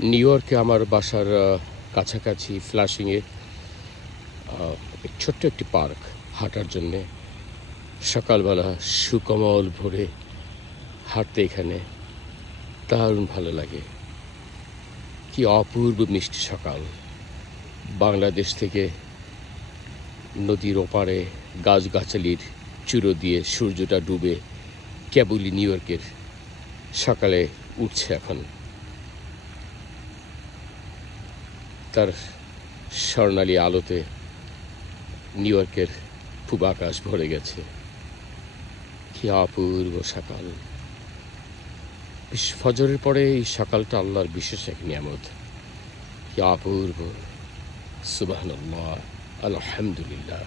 New ইয়র্কে আমার বাসার কাছাকাছি ফ্লাশিংয়ে ছোট্ট একটি পার্ক হাঁটার জন্যে সকালবেলা সুকোমল ভোরে হাঁটতে এখানে দারুণ ভালো লাগে। কি অপূর্ব মিষ্টি সকাল। বাংলাদেশ থেকে নদীর ওপারে গাছগাছালির চূড়ো দিয়ে সূর্যটা ডুবে কেবলই নিউ ইয়র্কের সকালে উঠছে এখন। তার স্বর্ণালী আলোতে নিউ ইয়র্কের পূব আকাশ ভরে গেছে। কি অপূর্ব সকাল। ফজরের পরে এই সকালটা আল্লাহর বিশেষ এক নিয়ামত। কি অপূর্ব। সুবহানাল্লাহ, আলহামদুলিল্লাহ।